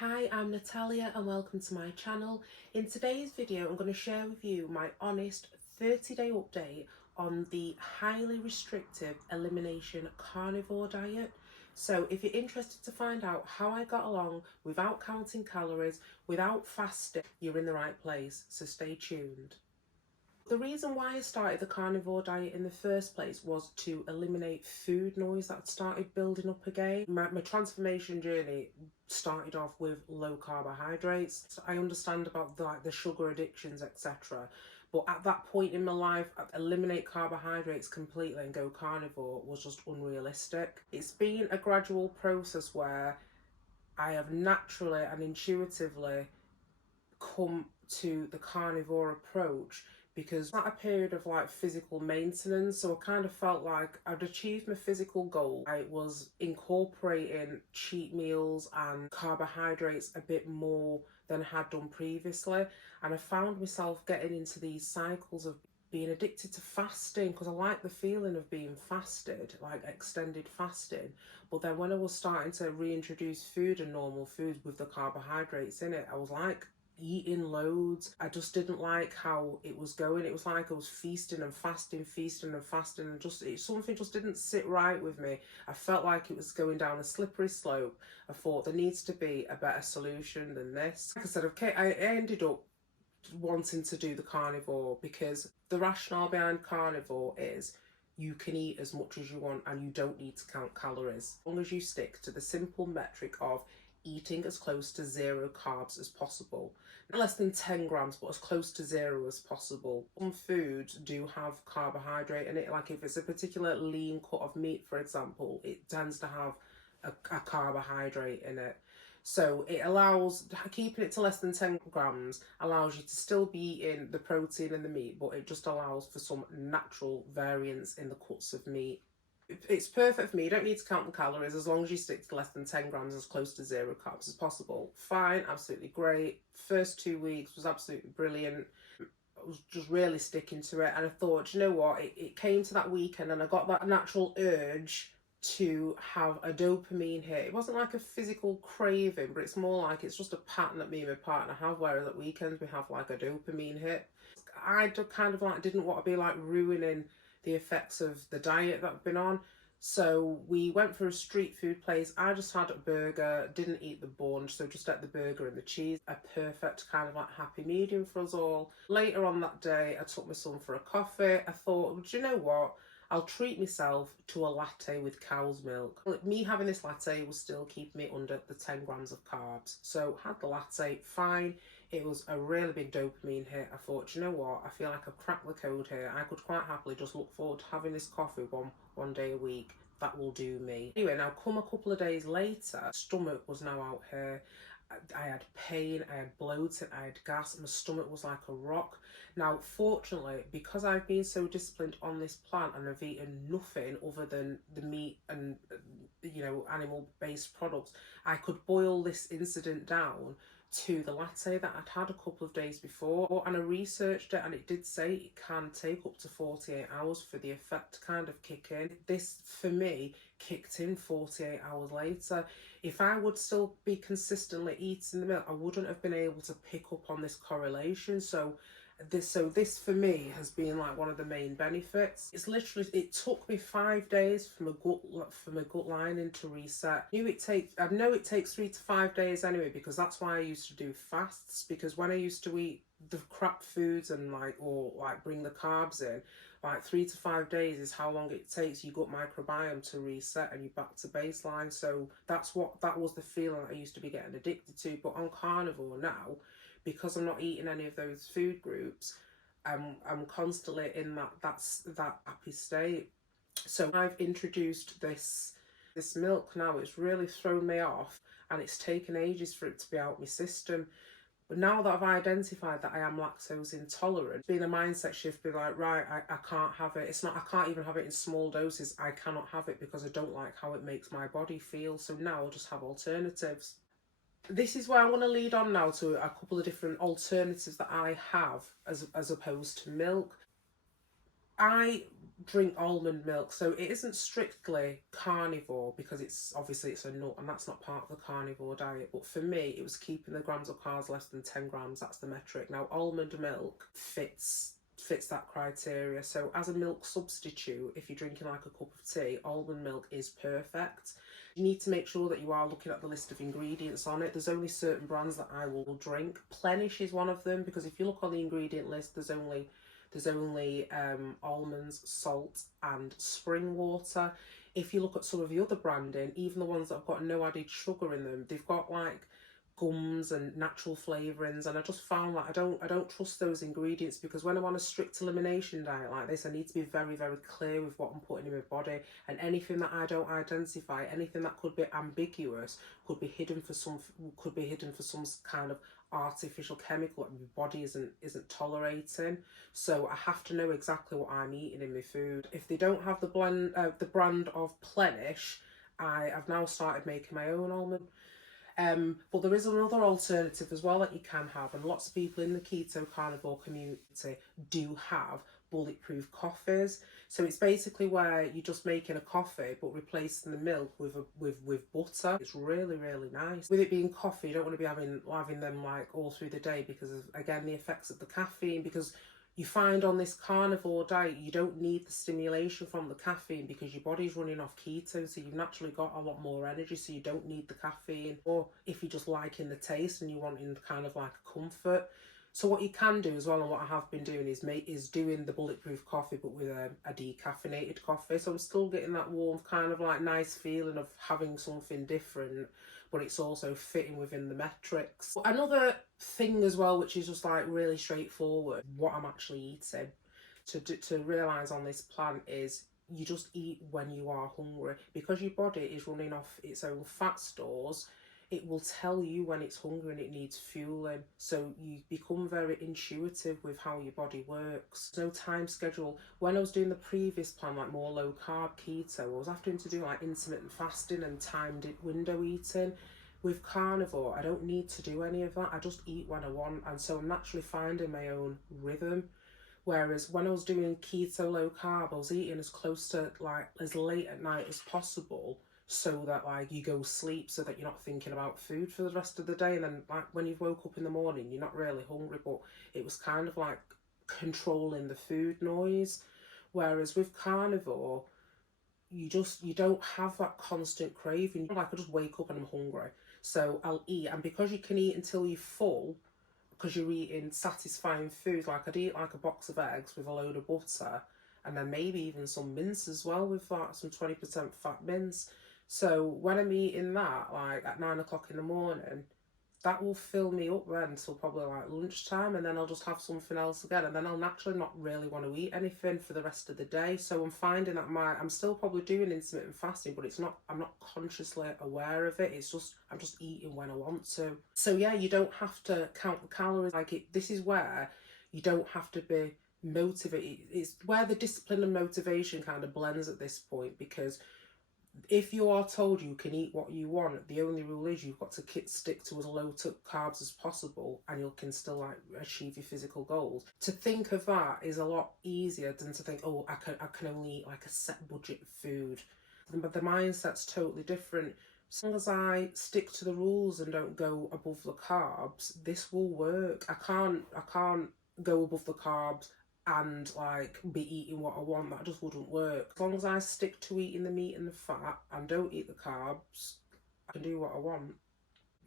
Hi, I'm Natalia and welcome to my channel. In today's video, I'm going to share with you my honest 30-day update on the highly restrictive elimination carnivore diet. So if you're interested to find out how I got along without counting calories, without fasting, you're in the right place, so stay tuned. The reason why I started the carnivore diet in the first place was to eliminate food noise that started building up again. My transformation journey started off with low carbohydrates. So I understand about the sugar addictions, etc. But at that point in my life, eliminate carbohydrates completely and go carnivore was just unrealistic. It's been a gradual process where I have naturally and intuitively come to the carnivore approach because at a period of physical maintenance, so I kind of felt like I'd achieved my physical goal. I was incorporating cheat meals and carbohydrates a bit more than I had done previously, and I found myself getting into these cycles of being addicted to fasting because I like the feeling of being fasted, like extended fasting. But then when I was starting to reintroduce food and normal food with the carbohydrates in it, I was like eating loads. I just didn't like how it was going. It was like I was feasting and fasting, and something just didn't sit right with me. I felt like it was going down a slippery slope. I thought there needs to be a better solution than this. Like I said, okay, I ended up wanting to do the carnivore because the rationale behind carnivore is you can eat as much as you want and you don't need to count calories. As long as you stick to the simple metric of eating as close to zero carbs as possible. Not less than 10 grams, but as close to zero as possible. Some foods do have carbohydrate in it, like if it's a particular lean cut of meat, for example, it tends to have a carbohydrate in it. So it allows, keeping it to less than 10 grams allows you to still be eating the protein and the meat, but it just allows for some natural variance in the cuts of meat. It's perfect for me. You don't need to count the calories as long as you stick to less than 10 grams, as close to zero carbs as possible. Fine, absolutely great. First 2 weeks was absolutely brilliant. I was just really sticking to it, and I thought, you know what, it came to that weekend and I got that natural urge to have a dopamine hit. It wasn't like a physical craving, but it's more like it's just a pattern that me and my partner have, whereas at weekends we have like a dopamine hit. I kind of like didn't want to be like ruining the effects of the diet that I've been on. So we went for a street food place. I just had a burger, didn't eat the bun, so just ate the burger and the cheese. A perfect kind of like happy medium for us all. Later on that day, I took my son for a coffee. I thought, well, do you know what? I'll treat myself to a latte with cow's milk. Me having this latte was still keeping me under the 10 grams of carbs. So had the latte, fine. It was a really big dopamine hit. I thought, you know what, I feel like I've cracked the code here. I could quite happily just look forward to having this coffee one day a week. That will do me. Anyway, now come a couple of days later, stomach was now out here. I had pain, I had bloating, I had gas, my stomach was like a rock. Now, fortunately, because I've been so disciplined on this plan and I've eaten nothing other than the meat and, animal-based products, I could boil this incident down to the latte that I'd had a couple of days before, and I researched it and it did say it can take up to 48 hours for the effect to kind of kick in. This, for me, kicked in 48 hours later. If I would still be consistently eating the milk, I wouldn't have been able to pick up on this correlation. So this for me has been like one of the main benefits. It took me 5 days for my gut lining to reset. I know it takes 3 to 5 days anyway, because that's why I used to do fasts, because when I used to eat the crap foods and bring the carbs in, like 3 to 5 days is how long it takes your gut microbiome to reset and you're back to baseline. So that was the feeling I used to be getting addicted to. But on carnivore now, because I'm not eating any of those food groups, I'm constantly in that happy state. So I've introduced this milk now. It's really thrown me off, and it's taken ages for it to be out my system. But now that I've identified that I am lactose intolerant, it's been a mindset shift, be like, right, I can't have it. I can't even have it in small doses. I cannot have it because I don't like how it makes my body feel. So now I'll just have alternatives. This is where I want to lead on now to a couple of different alternatives that I have as opposed to milk. I drink almond milk, so it isn't strictly carnivore because it's obviously it's a nut and that's not part of the carnivore diet. But for me, it was keeping the grams of carbs less than 10 grams. That's the metric. Now, almond milk fits that criteria. So as a milk substitute, if you're drinking like a cup of tea, almond milk is perfect. You need to make sure that you are looking at the list of ingredients on it. There's only certain brands that I will drink. Plenish is one of them, because if you look on the ingredient list, there's only almonds, salt and spring water. If you look at some of the other branding, even the ones that have got no added sugar in them, they've got like gums and natural flavourings, and I just found that I don't trust those ingredients, because when I'm on a strict elimination diet like this, I need to be very, very clear with what I'm putting in my body, and anything that I don't identify, anything that could be ambiguous, could be hidden for some kind of artificial chemical that my body isn't tolerating. So I have to know exactly what I'm eating in my food. If they don't have the brand of Plenish, I have now started making my own almond. But there is another alternative as well that you can have, and lots of people in the keto carnivore community do have bulletproof coffees. So it's basically where you're just making a coffee but replacing the milk with butter. It's really, really nice. With it being coffee, you don't want to be having them like all through the day because of, again, the effects of the caffeine, because you find on this carnivore diet you don't need the stimulation from the caffeine because your body's running off keto, so you've naturally got a lot more energy, so you don't need the caffeine. Or if you're just liking the taste and you're wanting kind of like a comfort. So what you can do as well, and what I have been doing, is doing the bulletproof coffee but with a decaffeinated coffee. So I'm still getting that warm kind of like nice feeling of having something different, but it's also fitting within the metrics. Another thing as well, which is just like really straightforward, what I'm actually eating, to realise on this plan, is you just eat when you are hungry. Because your body is running off its own fat stores, it will tell you when it's hungry and it needs fueling. So you become very intuitive with how your body works. No time schedule. When I was doing the previous plan, like more low carb keto, I was having to do like intermittent fasting and timed window eating. With carnivore, I don't need to do any of that. I just eat when I want, and so I'm naturally finding my own rhythm. Whereas when I was doing keto low carb, I was eating as close to like as late at night as possible, so that like you go sleep, so that you're not thinking about food for the rest of the day, and then like when you've woke up in the morning you're not really hungry, but it was kind of like controlling the food noise. Whereas with carnivore, you don't have that constant craving. Like, I just wake up and I'm hungry, so I'll eat. And because you can eat until you're full, because you're eating satisfying food, like I'd eat like a box of eggs with a load of butter, and then maybe even some mince as well, with like some 20% fat mince. So when I'm eating that like at 9 o'clock in the morning, that will fill me up then till probably like lunchtime, and then I'll just have something else again, and then I'll naturally not really want to eat anything for the rest of the day. So I'm finding that I'm still probably doing intermittent fasting, but I'm not consciously aware of it. It's just, I'm just eating when I want to. So yeah, you don't have to count the calories. This is where you don't have to be motivated. It's where the discipline and motivation kind of blends at this point, because if you are told you can eat what you want, the only rule is you've got to stick to as low carbs as possible, and you can still like achieve your physical goals. To think of that is a lot easier than to think, oh, I can only eat like a set budget of food. But the mindset's totally different. As long as I stick to the rules and don't go above the carbs, this will work. I can't go above the carbs and like be eating what I want. That just wouldn't work. As long as I stick to eating the meat and the fat and don't eat the carbs, I can do what I want.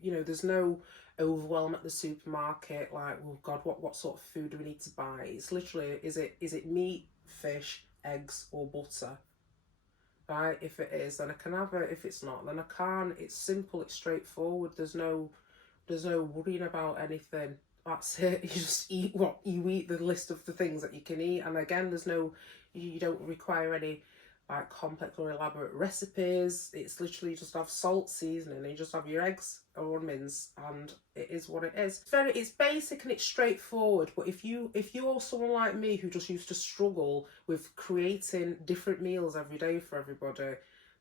You know, there's no overwhelm at the supermarket, like, oh god, what sort of food do we need to buy? It's literally, is it meat, fish, eggs or butter? Right? If it is, then I can have it. If it's not, then I can't. It's simple, it's straightforward. There's no worrying about anything. That's it. You just eat what you eat, the list of the things that you can eat. And again, you don't require any like complex or elaborate recipes. It's literally just have salt, seasoning, and you just have your eggs or onions, and it is what it is. It's basic and it's straightforward. But if you're someone like me who just used to struggle with creating different meals every day for everybody,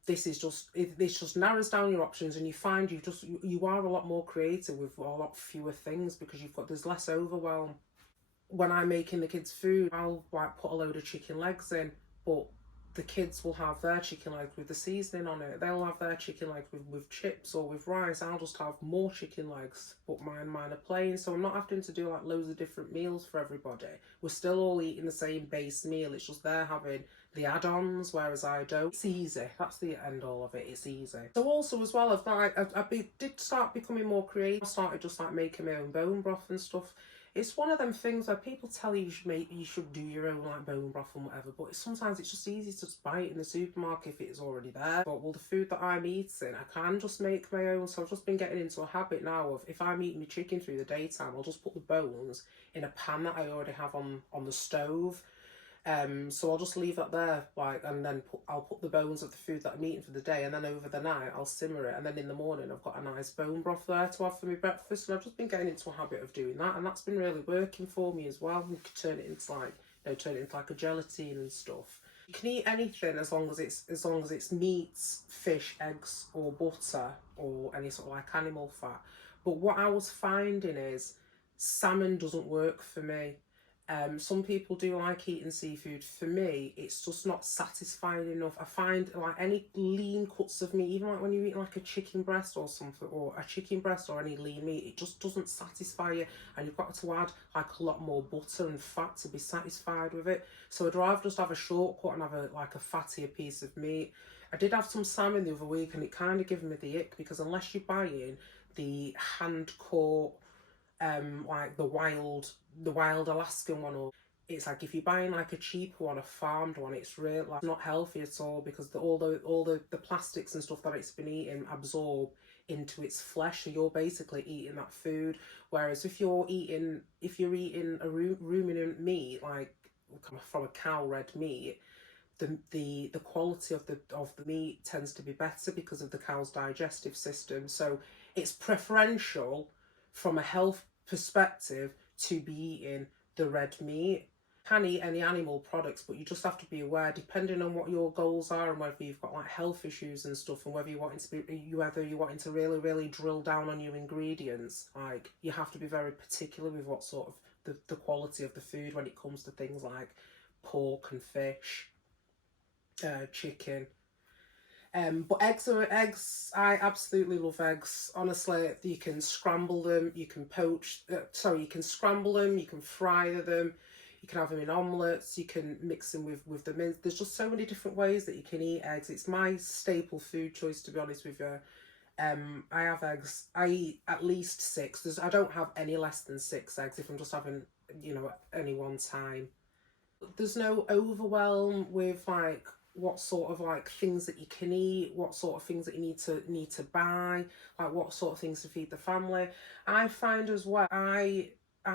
this just narrows down your options, and you find you are a lot more creative with a lot fewer things, because there's less overwhelm. when I'm making the kids food, I'll like put a load of chicken legs in, but the kids will have their chicken legs with the seasoning on it. They'll have their chicken legs with chips or with rice. I'll just have more chicken legs, but mine are plain. So I'm not having to do like loads of different meals for everybody. We're still all eating the same base meal. It's just they're having the add-ons, whereas I don't. It's easy. That's the end all of it. It's easy. So also as well, did start becoming more creative. I started just like making my own bone broth and stuff. It's one of them things where people tell you you should do your own like bone broth and whatever, but sometimes it's just easy to just buy it in the supermarket if it is already there. But well, the food that I'm eating, I can just make my own. So I've just been getting into a habit now of, if I'm eating my chicken through the daytime, I'll just put the bones in a pan that I already have on the stove. So I'll just leave that there, like, and then I'll put the bones of the food that I'm eating for the day, and then over the night I'll simmer it, and then in the morning I've got a nice bone broth there to have for my breakfast. And I've just been getting into a habit of doing that, and that's been really working for me as well. You can turn it into like a gelatine and stuff. You can eat anything as long as it's meats, fish, eggs, or butter, or any sort of like animal fat. But what I was finding is salmon doesn't work for me. Some people do like eating seafood. For me, it's just not satisfying enough. I find like any lean cuts of meat, even like when you eat like a chicken breast or something, or a chicken breast or any lean meat, it just doesn't satisfy you, and you've got to add like a lot more butter and fat to be satisfied with it. So I'd rather just have a shortcut and have a fattier piece of meat. I did have some salmon the other week, and it kind of gave me the ick, because unless you're buying the hand caught like the wild Alaskan one, or it's like if you're buying like a cheaper one, a farmed one, it's really like not healthy at all, because all the plastics and stuff that it's been eating absorb into its flesh, so you're basically eating that food. Whereas if you're eating a ruminant meat, like from a cow, red meat, the quality of the meat tends to be better because of the cow's digestive system. So it's preferential from a health perspective to be eating the red meat. You can eat any animal products, but you just have to be aware, depending on what your goals are and whether you've got like health issues and stuff, and whether you're wanting to really drill down on your ingredients. Like, you have to be very particular with what sort of the quality of the food when it comes to things like pork and fish, chicken. But eggs, I absolutely love eggs. Honestly, you can scramble them, you can you can scramble them, you can fry them, you can have them in omelettes, you can mix them with the mince. There's just so many different ways that you can eat eggs. It's my staple food choice, to be honest with you. I have eggs. I eat at least 6. I don't have any less than 6 eggs if I'm just having, any one time. There's no overwhelm with like what sort of like things that you can eat, what sort of things that you need to buy, like what sort of things to feed the family. I find as well, I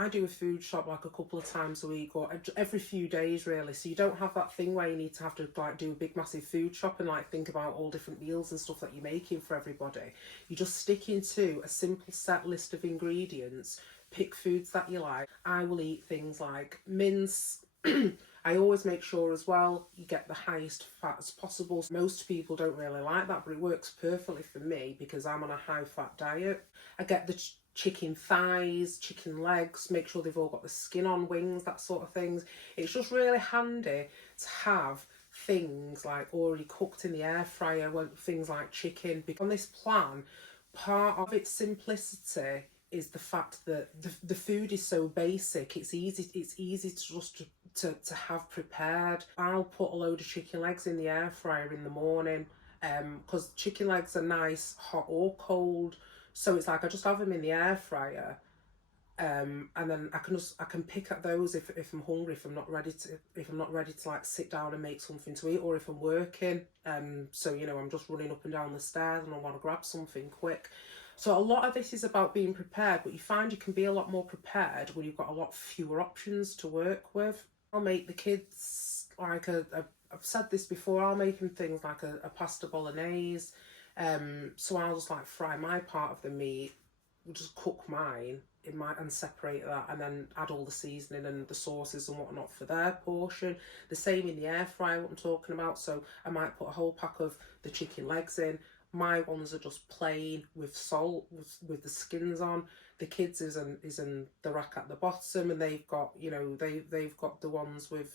do a food shop like a couple of times a week, or every few days really, so you don't have that thing where you need to have to like do a big massive food shop and like think about all different meals and stuff that you're making for everybody. You just stick into a simple set list of ingredients, pick foods that you like. I will eat things like mince. I always make sure as well you get the highest fat as possible. Most people don't really like that, but it works perfectly for me because I'm on a high fat diet. I get the chicken thighs, chicken legs, make sure they've all got the skin on, wings, that sort of things. It's just really handy to have things like already cooked in the air fryer, things like chicken. Because on this plan, part of its simplicity is the fact that the food is so basic. It's easy to just to have prepared. I'll put a load of chicken legs in the air fryer in the morning, because chicken legs are nice hot or cold, so it's like I just have them in the air fryer, and then I can pick at those if I'm hungry, if I'm not ready to like sit down and make something to eat, or if I'm working, so I'm just running up and down the stairs and I want to grab something quick. So a lot of this is about being prepared, but you find you can be a lot more prepared when you've got a lot fewer options to work with. I'll make the kids like I've said this before, I'll make them things like a pasta bolognese. So I'll just like fry my part of the meat, just cook mine and separate that, and then add all the seasoning and the sauces and whatnot for their portion. The same in the air fryer, what I'm talking about. So I might put a whole pack of the chicken legs in, My ones are just plain with salt, with the skins on. The kids is in the rack at the bottom, and they've got, you know, they've got the ones with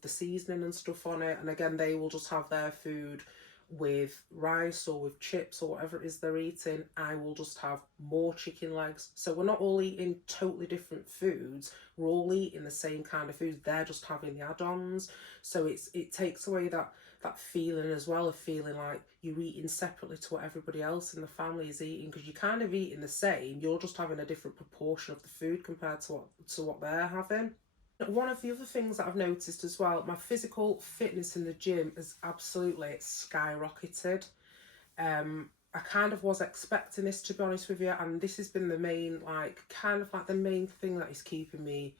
the seasoning and stuff on it. And again, they will just have their food with rice or with chips or whatever it is they're eating. I will just have more chicken legs. So we're not all eating totally different foods. We're all eating the same kind of foods. They're just having the add-ons. So it takes away that feeling as well, of feeling like you're eating separately to what everybody else in the family is eating, because you're kind of eating the same. You're just having a different proportion of the food compared to what they're having. One of the other things that I've noticed as well, my physical fitness in the gym has absolutely skyrocketed. I kind of was expecting this, to be honest with you, and this has been the main, the main thing that is keeping me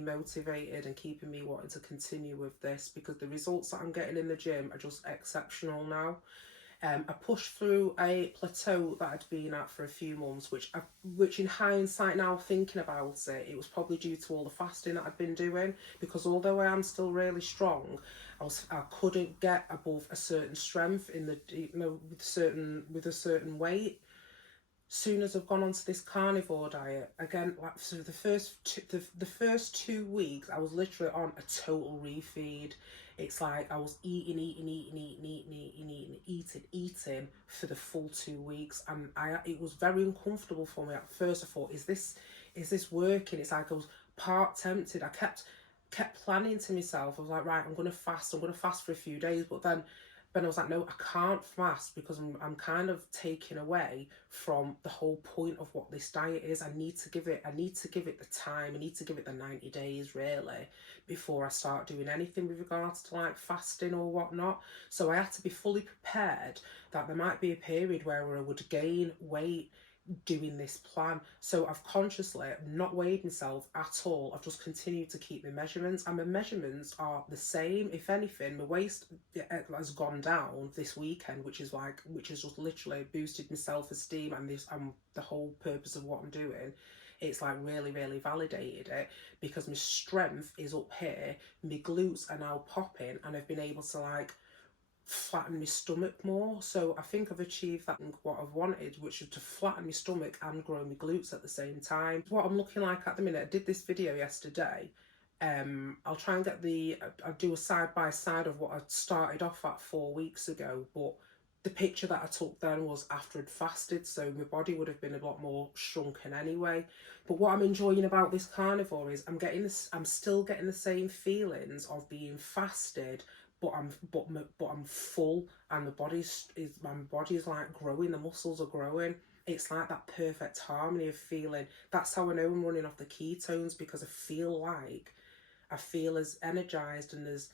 motivated and keeping me wanting to continue with this, because the results that I'm getting in the gym are just exceptional now. I pushed through a plateau that I'd been at for a few months, which in hindsight now, thinking about it, it was probably due to all the fasting that I'd been doing, because although I am still really strong, I couldn't get above a certain strength in the, you know, with a certain weight. Soon as I've gone onto this carnivore diet again, like, so the first 2 weeks I was literally on a total refeed. It's like I was eating for the full 2 weeks, and it was very uncomfortable for me at first. I thought, is this working? It's like I was part tempted. I kept planning to myself. I was like, right, I'm gonna fast for a few days, but then I was like, no, I can't fast, because I'm kind of taking away from the whole point of what this diet is. I need to give it the time. I need to give it the 90 days really before I start doing anything with regards to like fasting or whatnot. So I had to be fully prepared that there might be a period where I would gain weight doing this plan. So I've consciously not weighed myself at all. I've just continued to keep my measurements, and my measurements are the same. If anything, my waist has gone down this weekend, which has just literally boosted my self-esteem and the whole purpose of what I'm doing. It's like really, really validated it, because my strength is up here, my glutes are now popping, and I've been able to like flatten my stomach more. So I think I've achieved that, what I've wanted, which is to flatten my stomach and grow my glutes at the same time. What I'm looking like at the minute, I did this video yesterday. I'll try and get I'll do a side by side of what I started off at 4 weeks ago, but the picture that I took then was after I'd fasted, so my body would have been a lot more shrunken anyway. But what I'm enjoying about this carnivore is I'm still getting the same feelings of being fasted, but I'm full, and my body is like growing, the muscles are growing. It's like that perfect harmony of feeling. That's how I know I'm running off the ketones, because I feel as energized and as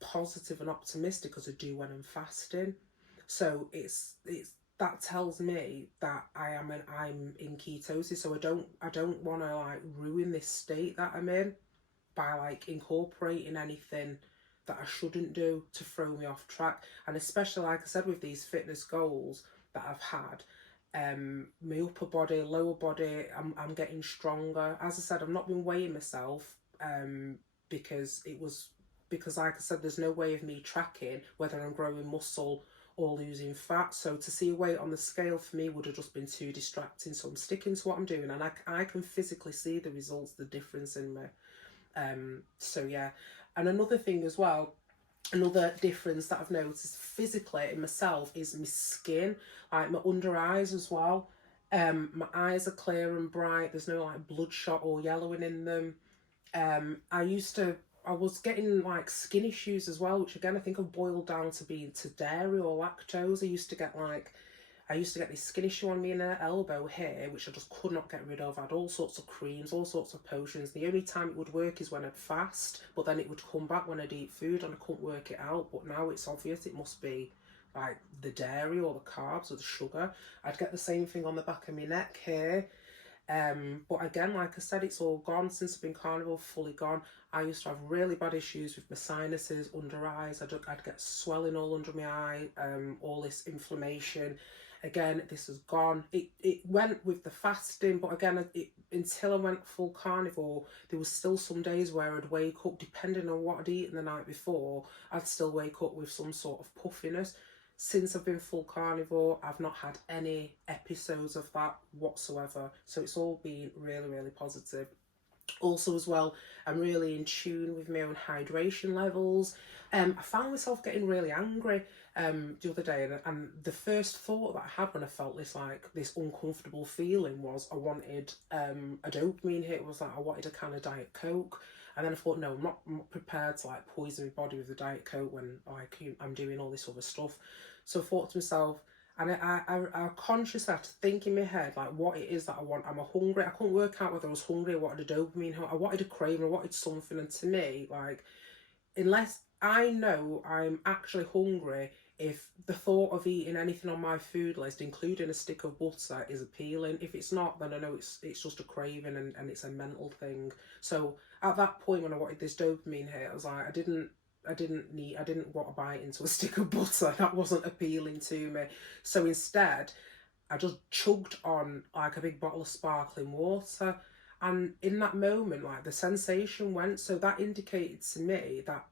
positive and optimistic as I do when I'm fasting. So it's that tells me that I'm in ketosis. So I don't want to like ruin this state that I'm in by like incorporating anything that I shouldn't do to throw me off track. And especially, like I said, with these fitness goals that I've had, my upper body, lower body, I'm getting stronger. As I said, I've not been weighing myself, because like I said, there's no way of me tracking whether I'm growing muscle or losing fat. So to see a weight on the scale for me would have just been too distracting. So I'm sticking to what I'm doing, and I can physically see the results, the difference in me. So yeah. And another thing as well, another difference that I've noticed physically in myself is my skin, like my under eyes as well. My eyes are clear and bright. There's no like bloodshot or yellowing in them. I was getting like skin issues as well, which again I think have boiled down to being to dairy or lactose. I used to get this skin issue on me in the elbow here, which I just could not get rid of. I had all sorts of creams, all sorts of potions. The only time it would work is when I'd fast, but then it would come back when I'd eat food, and I couldn't work it out. But now it's obvious it must be like the dairy or the carbs or the sugar. I'd get the same thing on the back of my neck here. But again, like I said, it's all gone since I've been carnivore, fully gone. I used to have really bad issues with my sinuses, under eyes. I'd get swelling all under my eye, all this inflammation. Again, this has gone. It went with the fasting, but again, until I went full carnivore, there was still some days where I'd wake up, depending on what I'd eaten the night before, I'd still wake up with some sort of puffiness. Since I've been full carnivore, I've not had any episodes of that whatsoever. So it's all been really, really positive. Also as well, I'm really in tune with my own hydration levels. I found myself getting really angry the other day, and the first thought that I had when I felt this uncomfortable feeling was I wanted a dopamine hit. It was like I wanted a can of Diet Coke. And then I thought, no, I'm not prepared to like poison my body with the Diet Coke when like I'm doing all this other stuff. So I thought to myself, and I consciously had to think in my head like what it is that I want. Am I hungry? I couldn't work out whether I was hungry. I wanted a dopamine. I wanted a craving. I wanted something. And to me, like, unless I know I'm actually hungry, if the thought of eating anything on my food list, including a stick of butter, is appealing. If it's not, then I know it's just a craving and it's a mental thing. So at that point when I wanted this dopamine hit, I was like, I didn't want to bite into a stick of butter. That wasn't appealing to me. So instead, I just chugged on like a big bottle of sparkling water. And in that moment, like the sensation went, so that indicated to me that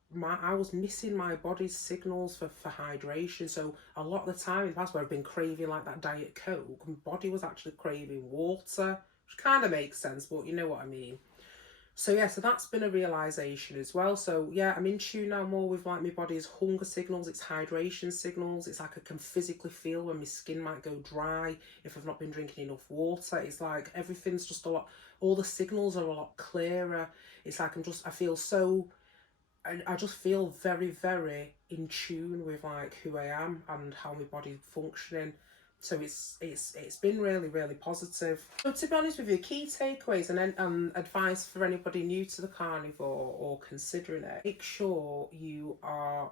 I was missing my body's signals for hydration. So a lot of the time in the past where I've been craving like that Diet Coke, my body was actually craving water, which kind of makes sense, but you know what I mean. So yeah, so that's been a realization as well. So yeah, I'm in tune now more with like my body's hunger signals, its hydration signals. It's like I can physically feel when my skin might go dry if I've not been drinking enough water. It's like everything's just a lot, all the signals are a lot clearer. It's like I feel so, I just feel very, very in tune with like who I am and how my body's functioning. So it's been really, really positive. So to be honest with you, key takeaways and advice for anybody new to the carnivore or considering it, make sure you are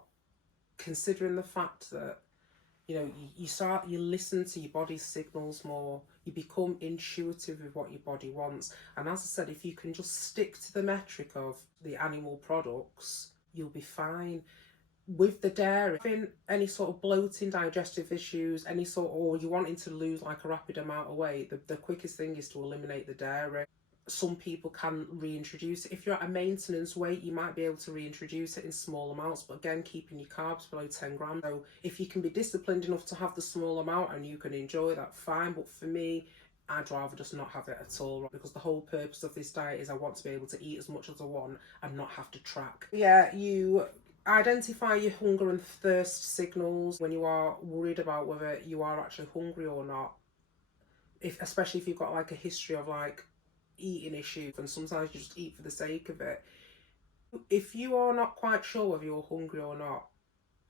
considering the fact that you listen to your body's signals more. You become intuitive with what your body wants. And as I said, if you can just stick to the metric of the animal products, you'll be fine. With the dairy, having any sort of bloating, digestive issues, or you wanting to lose like a rapid amount of weight, the quickest thing is to eliminate the dairy. Some people can reintroduce it. If you're at a maintenance weight, you might be able to reintroduce it in small amounts, but again, keeping your carbs below 10 grams. So if you can be disciplined enough to have the small amount and you can enjoy that, fine. But for me, I'd rather just not have it at all, because the whole purpose of this diet is I want to be able to eat as much as I want and not have to track. Yeah, you identify your hunger and thirst signals when you are worried about whether you are actually hungry or not. Especially if you've got like a history of like eating issues, and sometimes you just eat for the sake of it. If you are not quite sure whether you're hungry or not,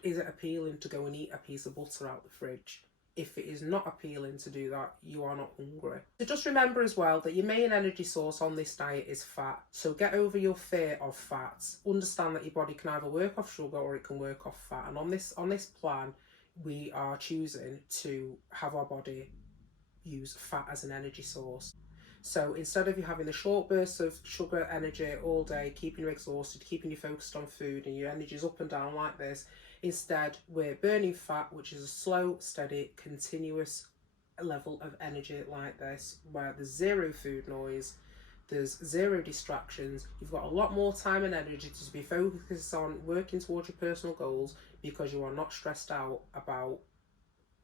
is it appealing to go and eat a piece of butter out the fridge? If it is not appealing to do that, you are not hungry. So just remember as well that your main energy source on this diet is fat. So get over your fear of fats. Understand that your body can either work off sugar or it can work off fat. And on this plan, we are choosing to have our body use fat as an energy source. So instead of you having the short bursts of sugar energy all day, keeping you exhausted, keeping you focused on food and your energy is up and down like this, instead we're burning fat, which is a slow, steady, continuous level of energy like this, where there's zero food noise, there's zero distractions, you've got a lot more time and energy to be focused on working towards your personal goals, because you are not stressed out about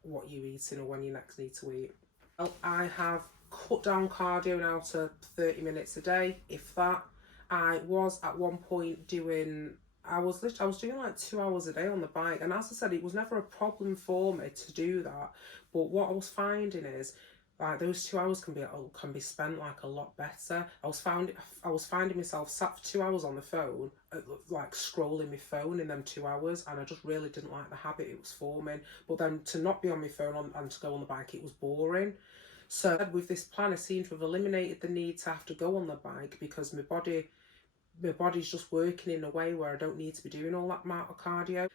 what you're eating or when you next need to eat. Well, I have cut down cardio now to 30 minutes a day, if that. I was at one point doing I was doing like 2 hours a day on the bike, and as I said, it was never a problem for me to do that. But what I was finding is like those 2 hours can be spent like a lot better. I was finding myself sat for 2 hours on the phone, like scrolling my phone in them 2 hours, and I just really didn't like the habit it was forming. But then to not be on my phone and to go on the bike, it was boring. So with this plan, I seem to have eliminated the need to have to go on the bike, because my body's just working in a way where I don't need to be doing all that amount of cardio.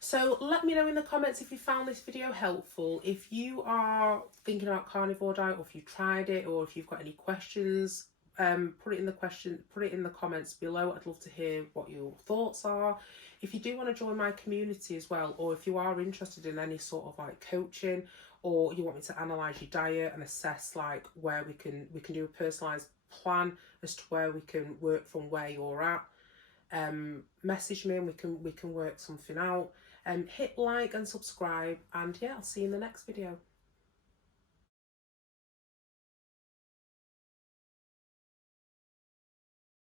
So let me know in the comments if you found this video helpful. If you are thinking about carnivore diet, or if you tried it, or if you've got any questions, put it in the comments below. I'd love to hear what your thoughts are. If you do want to join my community as well, or if you are interested in any sort of like coaching, or you want me to analyze your diet and assess like where we can do a personalized plan as to where we can work from where you're at, message me and we can work something out. Hit like and subscribe, and yeah, I'll see you in the next video.